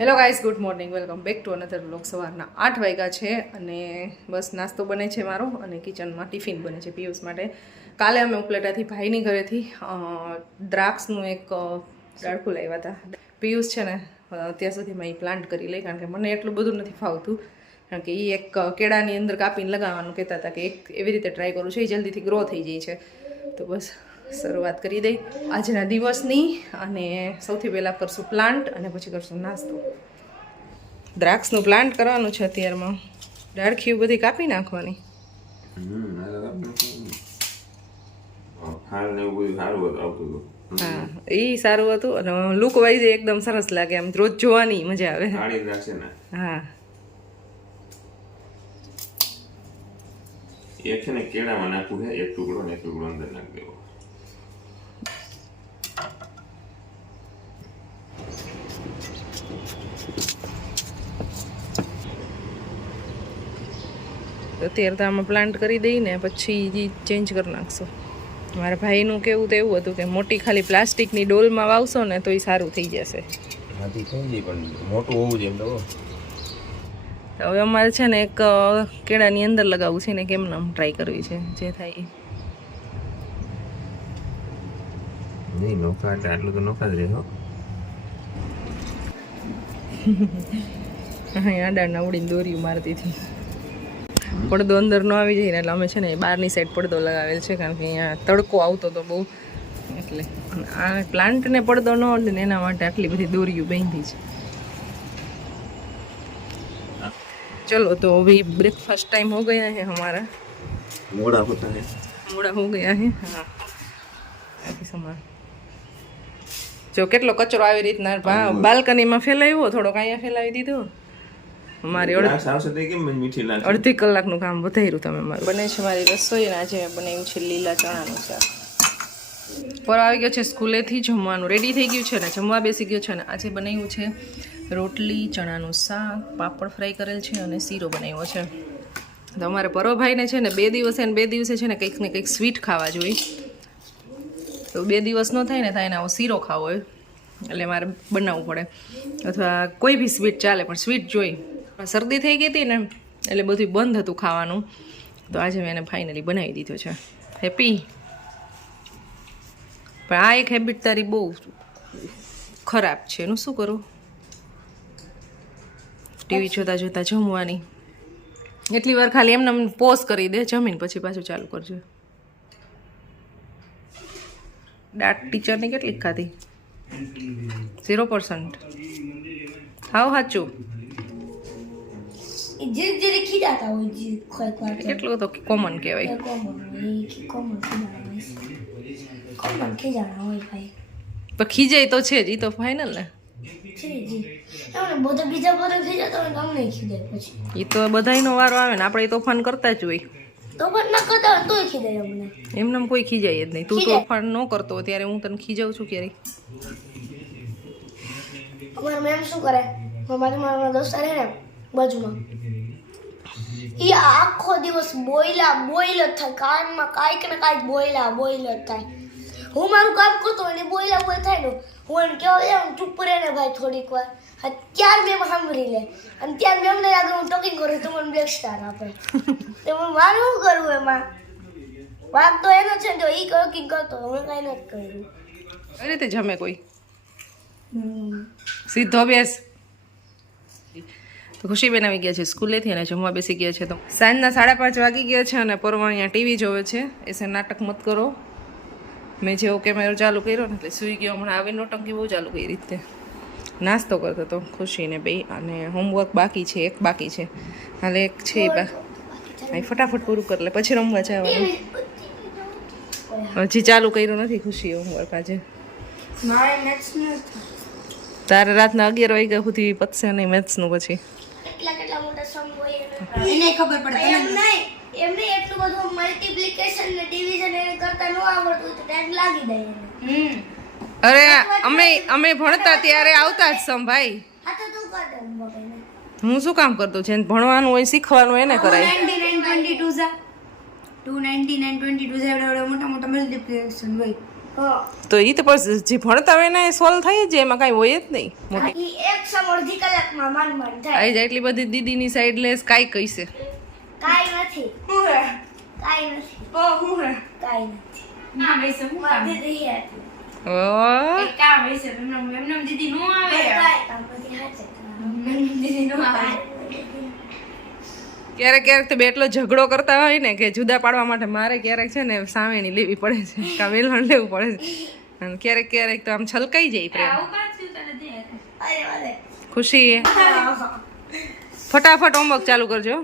Hello guys, good morning, welcome back to another vlog. સવારના 8 વાગ્યા છે અને બસ નાસ્તો બને છે મારો અને કિચનમાં ટિફિન બને છે પિયુષ માટે. કાલે અમે ઉપલેટાથી ભાઈની ઘરેથી દ્રાક્ષનું એક ડાળખું લાવ્યા હતા. પિયુષ છે ને ત્યાં સુધીમાં એ પ્લાન્ટ કરી લે, કારણ કે મને એટલું બધું નથી ફાવતું, કારણ કે એ એક કેળાની અંદર કાપીને લગાવવાનું કહેતા હતા કે એક એવી રીતે ટ્રાય કરું છું, એ જલ્દીથી ગ્રો થઈ જાય છે. તો બસ શરૂઆત કરી દઈ આજના દિવસની, અને સૌથી પહેલાં કરશું પ્લાન્ટ અને પછી કરશું નાસ્તો. દ્રાક્ષનું પ્લાન્ટ કરવાનું છે અત્યારમાં. ડાળખી બધી કાપી નાખવાની. હા, એ સારું હતું અને લુક વાઇઝ એકદમ સરસ લાગે, આમ રોજ જોવાની મજા આવે. હા, એક છે ને કેળામાં નાખવું છે, એક ટુકડો ને એક ટુકડો અંદર નાખી દેવો. અત્યારે તો આમાં પ્લાન્ટ કરી દઈને પછી ચેન્જ કરી નાખશો. મારા ભાઈનું કેવું તો એવું હતું કે મોટી ખાલી પ્લાસ્ટિકની ડોલમાં વાવશો ને તો એ સારું થઈ જશે. હાથી થઈ જાય પણ મોટું હોવું જોઈએ એમ તો. હવે અમારે છે ને એક કેળાની અંદર લગાવવું છે ને કેમ નામ ટ્રાય કરવી છે, જે થાય નહીં. નોખા એટલે આટલું તો નોખા જ રહે હો. અહીંયા આડાના ઉડીને દોરીયું મારતી હતી. પડદો અંદર ન આવી જાય ને એટલે અમે છે ને બહારની સાઈડ પડદો લગાવેલ છે, કારણ કે અહીંયા તડકો આવતો તો બહુ, એટલે આ પ્લાન્ટને પડદો ન અડે ને એના માટે આટલી બધી દોરીયું બાંધી છે. चलो तो अभी ब्रेकफास्ट टाइम हो गया है हमारा. मोड़ा होता है, मोड़ा हो गया है. हाँ, अभी सामान जो કેટલો કચરો આવી રીતના બાલ્કનીમાં ફેલાવ્યો, થોડોક અહીંયા ફેલાવી દીધો. અમારી અડધી કલાકનું કામ વધાર્યું તમે મારું. બને છે મારી રસોઈ, અને આજે મેં બનાવ્યું છે લીલા ચણાનું શાક. પર આવી ગયો છે સ્કૂલેથી, જમવાનું રેડી થઈ ગયું છે ને જમવા બેસી ગયો છે. ને આજે બનાવ્યું છે રોટલી, ચણાનું શાક, પાપડ ફ્રાય કરેલ છે અને શીરો બનાવ્યો છે. તો અમારે પરોભાઈને છે ને 2 દિવસે ને 2 દિવસે છે ને કંઈક ને કંઈક સ્વીટ ખાવા જોઈએ. તો 2 દિવસ ન થાય ને થાય ને આવો શીરો ખાવો હોય એટલે મારે બનાવવું પડે, અથવા કોઈ બી સ્વીટ ચાલે પણ સ્વીટ જોઈ. શરદી થઈ ગઈ હતી ને એટલે બધું બંધ હતું ખાવાનું, તો આજે મેં એને ફાઇનલી બનાવી દીધો છે. હેપી. પણ આ એક હેબિટ તારી બહુ ખરાબ છે, એનું શું કરું? ટીવી જોતા જોતા જમવાની. એટલી વાર ખાલી એમને પોઝ કરી દે, જમીન પછી પાછું ચાલુ કરજો. ડાટ ટીચરની કેટલી ખાધી? 0%. હાવ સાચું. કેટલું તો કોમન કહેવાય. તો ખીજાય તો છે જ, એ તો ફાઇનલ ને. એ તો બધાયનો વારો આવે ને, આપણે તોફાન કરતા જ હોય. એમને કોઈ ખીજાય જ નહીં. તું તોફાન ન કરતો ત્યારે હું તને ખીજાવું છું ક્યારે? અમારા મેમ શું કરે, મારા દોસ્ત રહે ને બાજુમાં, એ આખો દિવસ બોયલા બોઈલ જ થાય, કાનમાં કાંઈક ને કાંઈક બોયલા બોઈલ જ થાય. હું મારું કામ કરતો અને બોયલા બોય થાય ને, હું એને કહેવાય ચૂપ રહે ને ભાઈ થોડીક વાર, ત્યાર મેમ સાંભળી લે, અને ત્યાર મેમને લાગે હું ટોકિંગ કરું તો મને બ્લેક સ્ટાર આપે. તો મારે શું કરવું એમાં? વાત તો એનો છે ને, જો એ ટોકિંગ કરતો હું કાંઈ નથી કર્યું. કઈ રીતે જમે કોઈ? સીધો બેસ. તો ખુશીબેન આવી ગયા છે સ્કૂલેથી અને જમવા બેસી ગયા છે. તો સાંજના 5:30 વાગી ગયા છે અને પરવા અહીંયા ટીવી જોવે છે. એસે નાટક મત કરો. મેં જેવો કેમેરો ચાલુ કર્યો ને એટલે સૂઈ ગયો. હમણાં આવી નોટંકી બહુ ચાલુ કરી રીતે. નાસ્તો કરતો હતો ખુશીને બે, અને હોમવર્ક બાકી છે, એક બાકી છે. હાલે એક છે એ ફટાફટ પૂરું કરી લે પછી રમવા જવાનું. હજી ચાલુ કર્યું નથી ખુશી હોમવર્ક આજે. તારે રાતના 11 વાગ્યા સુધી પતશે નહીં મેથ્સનું. પછી કેટલા મોટા સમ હોય એને ખબર પડે. એમ નહીં, એમને એટલું બધું મલ્ટીપ્લિકેશન ને ડિવિઝન એને કરતા ન આવડતું તો ટાઈમ લાગી જાય એને. અરે અમે ભણતા ત્યારે આવતા જ સમ ભાઈ. હા તો તું કર દે મગને. હું શું કામ કરતો છે? ભણવાનું હોય, શીખવાનું એને કરાય. 299 22 જા 299 22 જા એવડા મોટા મોટા મલ્ટીપ્લિકેશન હોય. તો એ તો બસ જે ભણતા હોય ને એ સોલ્વ થઈ જ, એમાં કાંઈ હોય જ નહીં. એક સમ અડધી કલાક કલાકમાં માંડ થાય. આઈ જાય એટલી બધી દીદીની સાઈડ લેસ કાંઈ કહીશે. કાંઈ નથી. કાંઈ નથી. કાંઈ નથી. મારી દીદી હે. ઓ કાંઈ કામ નથી હાચે. ક્યારેક ક્યારેક તો બે એટલો ઝઘડો કરતા હોય ને કે જુદા પાડવા માટે મારે ક્યારેક છે ને સામેની લેવી પડે છે કાં વેલણ લેવું પડે છે અને ક્યારેક ક્યારેક તો આમ છલકાઈ જાય પ્રેમ. અરે અરે. ખુશી ફટાફટ હોમવર્ક ચાલુ કરજો.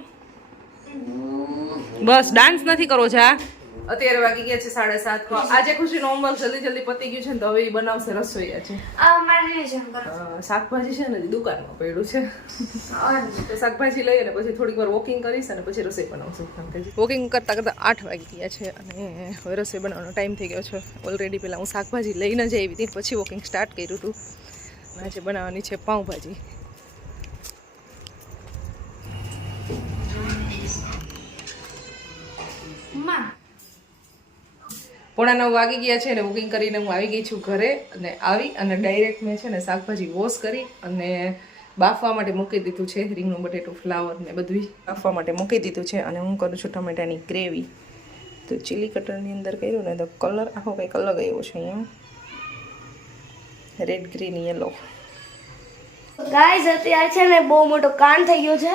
બસ ડાન્સ નથી કરવો છે. અત્યારે વાગી ગયા છે 7:30. આજે ખુશીનું હોમવર્ક જલ્દી જલ્દી પતી ગયું છે ને તો હવે ઈ બનાવશે રસોઈ. છે શાકભાજી છે ને હજી દુકાનમાં પડ્યું છે તો શાકભાજી લઈ અને પછી થોડીક વાર વોકિંગ કરીશ અને પછી રસોઈ બનાવશું. વોકિંગ કરતાં કરતાં 8 વાગી ગયા છે અને હવે રસોઈ બનાવવાનો ટાઈમ થઈ ગયો છે. ઓલરેડી પહેલાં હું શાકભાજી લઈને જ આવી હતી પછી વોકિંગ સ્ટાર્ટ કર્યું હતું. આજે બનાવવાની છે પાઉંભાજી. પોણા 9 વાગી ગયા છે અને બુકિંગ કરીને હું આવી ગઈ છું ઘરે અને આવી અને ડાયરેક્ટ મેં છે ને શાકભાજી વોશ કરી અને બાફવા માટે મૂકી દીધું છે. રીંગણું બટેટું ફ્લાવર ને બધું બાફવા માટે મૂકી દીધું છે અને હું કરું છું ટમેટાની ગ્રેવી. તો ચીલી કટરની અંદર કર્યું ને તો કલર આખો કંઈક અલગ આવ્યો છે અહીંયા રેડ ગ્રીન યલો. ગાઈઝ અત્યારે છે ને બહુ મોટો કાન થઈ ગયો છે.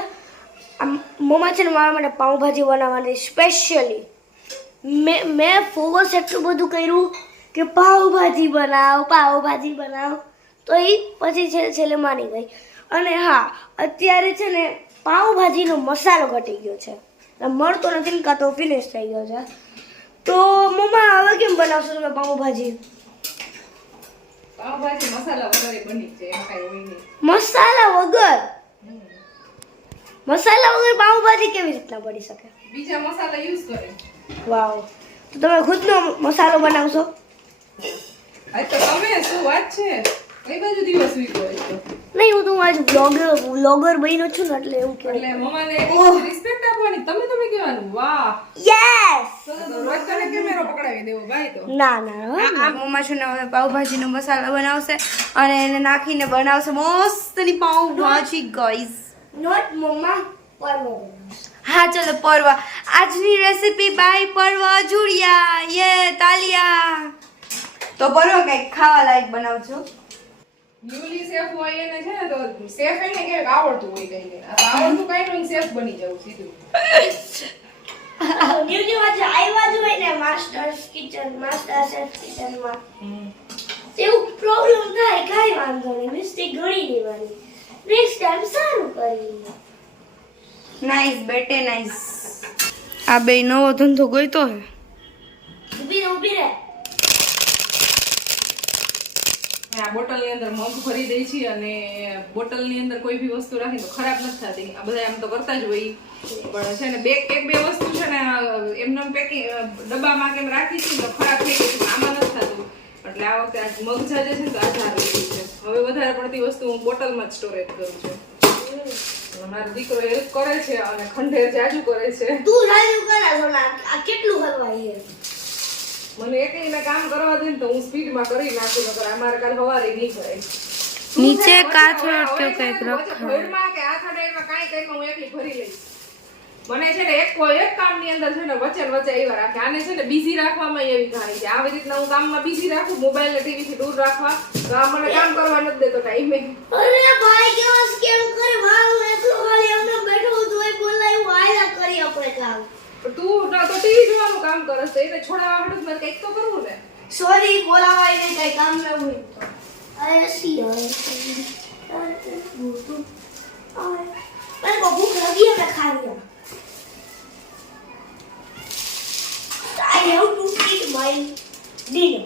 મમ્મા છે ને મારા માટે પાઉંભાજી બનાવવાની સ્પેશિયલી મેં ફોકસ એટલું બધું કર્યું કે પાઉંભાજી બનાવ તો એ પછી છેલ્લે માની ગઈ. અને હા અત્યારે છે ને પાઉંભાજીનો મસાલો ઘટી ગયો છે મળતો નથી ને કાં તો ફિનિશ થઈ ગયો છે. તો મમ્મા હવે કેમ બનાવશો તમે પાઉંભાજી? પાઉંભાજી મસાલા વગર બની છે એમ કાંઈ હોય નહીં. મસાલા વગર પાઉંભાજી કેવી રીતના બની શકે? બીજા મસાલા યુઝ કરે. વાવ. તો તમે ખુદનો મસાલો બનાવશો? આ તો તમે શું વાત છે કઈ બાજુ દિવસ વીતો હોય તો નહીં હું તો આજે વ્લોગર બન્યો છું ને એટલે એવું કહેવાય. એટલે મમ્માને રિસ્પેક્ટ આપવાની તમે કહેવાનું. વાહ યસ. તો રોજ તને કેમેરો પકડાવી દેવો ભાઈ. તો ના આ મમ્મા છે ને હવે પાઉંભાજીનો મસાલો બનાવશે અને એને નાખીને બનાવશે મસ્તની પાઉંભાજી ગાઈઝ. નોટ મમ્મા પરવા. હા ચલો પરવા. આજની રેસીપી બાય પરવા જુડિયા. યે તાલિયા. તો પરવા કંઈક ખાવા લાયક બનાવજો. ન્યુલી શેફ હોય એને છે ને તો શેફ એને કે આવડતું હોય કઈ નહીં. આ આવડતું કઈ નહીં શેફ બની જવું સીધું. ન્યુલી વાજે આવ્યા જ હોય ને માસ્ટર શેફ કિચનમાં એવું પ્રોબ્લેમ થાય કાંઈ વાંધો નહીં. મિસ્ટેક ગણી લેવાની. નેક્સ્ટ ટાઈમ સારું કરી. નાઈસ બેટે નાઈસ. આ બે નવો ધંધો ગોઈતો હે. ઊભી રહે. આ બોટલની અંદર મગ ભરી દઈ છે અને બોટલની અંદર કોઈ બી વસ્તુ રાખી તો ખરાબ નથી થતી. આ બધા એમ તો કરતા જ હોય પણ છે ને એક બે વસ્તુ છે ને એમને પેકિંગ ડબ્બામાં કેમ રાખી છે તો ખરાબ થઈ ગઈ છે. આમાં નથી થતું એટલે આ વખતે આ મગ જાજે છે ને તો આ ધાર લીધી છે. હવે વધારે પડતી વસ્તુ હું બોટલમાં જ સ્ટોરેજ કરું છું. મારો દીકરો હેલ્પ કરે છે અને ખંડેર જાજુ કરે છે. તું જાજુ કરે છો ના આ કેટલું હલવાય છે. મને એકઈને કામ કરવા દે ને તો હું સ્પીડમાં કરી નાખું નકર અમારે કાલ સવારે નહીં કરે. નીચે કાચો કે કઈક રખા ભરમાં કે આખા ડાયરમાં કાઈ કઈમાં હું એકલી ભરી લઈશ. મને છે ને એક કામની અંદર છે ને વચ્ચે આવ્યા રાખે. આને છે ને બિઝી રાખવામાં એવી કહાની છે. આવી રીતના હું કામમાં બિઝી રાખું મોબાઈલ ને ટીવી થી દૂર રાખવા તો આ મને કામ કરવા નથી દેતો ટાઈમે. અરે ભાઈ કેવા સ્કેમ કરે વાવ એકલો ખાલી અમને બેઠો હું તોય બોલાયું આયલા કરી આપણે કામ. તું તો ટીવી જોવાનું કામ કરસ તો એને છોડાવવા હાટુ મારે કંઈક તો કરવું ને. સોરી બોલાવાય ને કઈ કામ ન હોય તો અરે સી અરે મને કો ભૂખ લાગી હે ખાવી. I have to eat my dinner.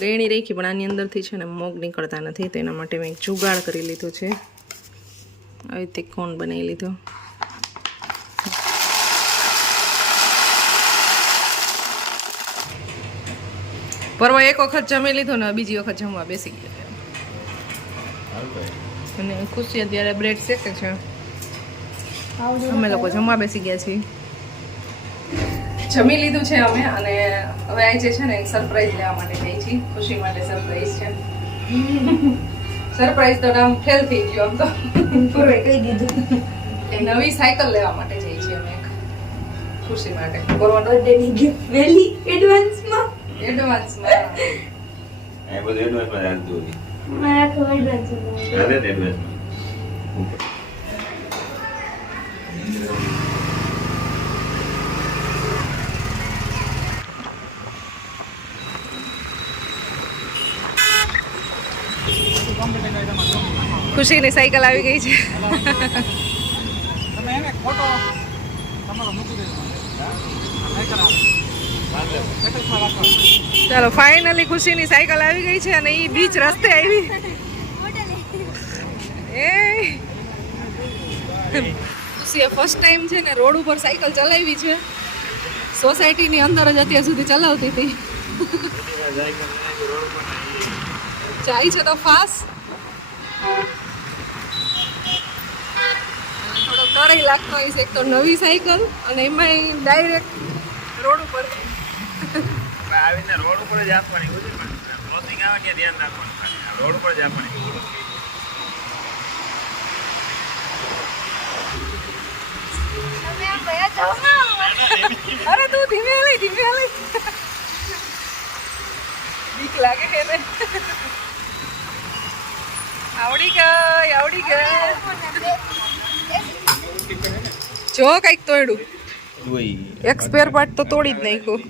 ગેણી રાખી પણ આની અંદરથી છે ને મગ નીકળતા નથી તો એના માટે મેં એક જુગાડ કરી લીધો છે. આવી રીતે કોણ બનાવી લીધો. પરવા એક વખત જમી લીધો ને બીજી વખત જમવા બેસી ગયા અને ખુશી અત્યારે બ્રેડ શેકે છે. અમે લોકો જમવા બેસી ગયા છીએ. જમી લીધું છે અમે અને હવે આજે છે ને એક સરપ્રાઈઝ લેવા માટે જઈ છીએ. ખુશી માટે સરપ્રાઈઝ છે. સરપ્રાઈઝ તો નામ ફેલ થઈ ગયો આમ તો પૂરે કહી દીધું નવી સાયકલ લેવા માટે જઈએ છીએ અમે એક ખુશી માટે કોરોના બર્થડે ની ગિફ્ટ વેલી એડવાન્સમાં એડવાન્સમાં એ બધું એડવાન્સમાં ચાલતું હોય. મારા તો એડવાન્સમાં ચાલે ને એડવાન્સમાં. ખુશીની સાયકલ આવી ગઈ છે ચાલો ફાઇનલી ખુશીની સાયકલ આવી ગઈ છે અને એ બીચ રસ્તે આવી એ ખુશીએ ફર્સ્ટ ટાઈમ છે ને રોડ ઉપર સાયકલ ચલાવી છે સોસાયટીની અંદર જ અત્યાર સુધી ચલાવતી હતી જાય છે તો ફાસ્ટ થોડો ડર લાગતો હોય છે એક તો નવી સાયકલ અને એમાં ડાયરેક્ટ રોડ ઉપર આવીને રોડ ઉપર જ આપવાની બધું પણ ક્રોસિંગ આવે ત્યાં ધ્યાન રાખવાનું રોડ ઉપર જ આપવાની. અરે તું ધીમે હાલી બીક લાગે છે ને આવડી ગઈ જો કઈક તોડ્યું એક સ્પેર પાર્ટ તો તોડી જ નાખ્યું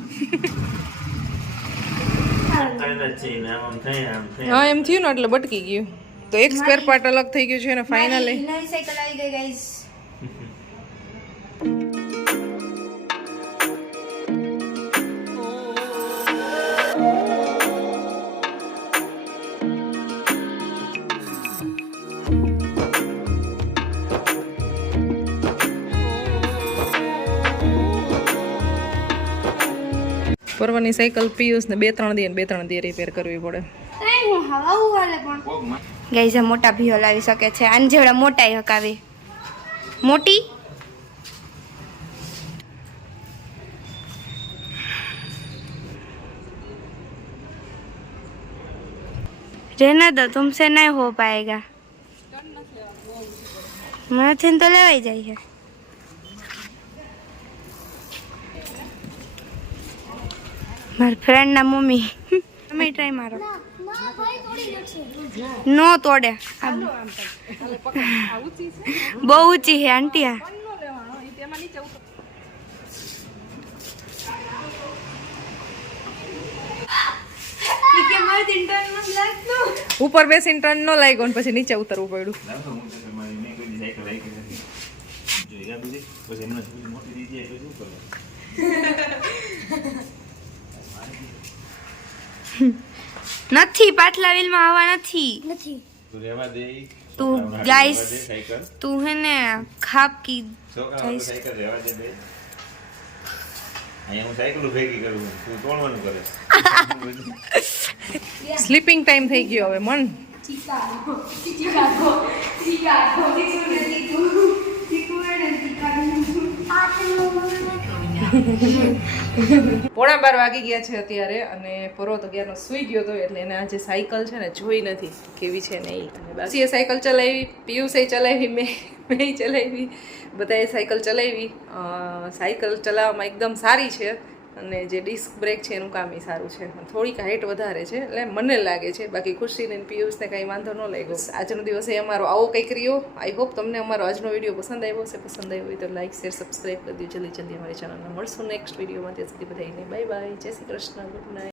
હા એમ થયું ને એટલે બટકી ગયું તો એક સ્પેર પાર્ટ અલગ થઈ ગયું છે ને ફાઇનલી નવી સાયકલ આવી ગઈ ગાઈસ પરવાની સાયકલ પિયુષ ને 2-3 દી રિપેર કરવી પડે હું હવાવું વાલે પણ ગાઈસ આ મોટા ભીઓ લાવી શકે છે આન જેવડા મોટાઈ હકાવી મોટી रहने दो तुमसे नहीं हो पाएगा मैथीन तो लेवाई जाए है માર ફ્રેન્ડ ના મમ્મી તમે ટ્રાય મારો નો તોડે બહુ ઊંચી છે આંટી આ ઉપર બેસીને ટર્ન ન લાગ્યો ને પછી નીચે ઉતરવું પડ્યું નથી પાછલા વ્હીલમાં હવા નથી તું ગાઈસ તું હે ને ખાપ કી સ્લીપિંગ ટાઈમ થઈ ગયો હવે મન પોણા 12 વાગી ગયા છે અત્યારે અને પર્વત અગિયારનો સૂઈ ગયો હતો એટલે એને આજે સાયકલ છે ને જોઈ નથી કેવી છે નહીં અને બાકી એ સાયકલ ચલાવી પિયુષે ચલાવી મેં ચલાવી બધાએ સાયકલ ચલાવી સાયકલ ચલાવવામાં એકદમ સારી છે અને જે ડિસ્ક બ્રેક છે એનું કામ એ સારું છે થોડીક હાઇટ વધારે છે એટલે મને લાગે છે બાકી ખુશીને પિયુષને કાંઈ વાંધો ન લાગ્યો આજનો દિવસ એ અમારો આવો કંઈક રહ્યો આઈ હોપ તમને અમારો આજનો વિડીયો પસંદ આવ્યો હશે પસંદ આવ્યો હોય તો લાઈક શેર સબસ્ક્રાઈબ કરી દો જલ્દી અમારી ચેનલને મળશું નેક્સ્ટ વિડીયોમાં ત્યાં સુધી બધાને બાય બાય જય શ્રી કૃષ્ણ ગુડ નાઇટ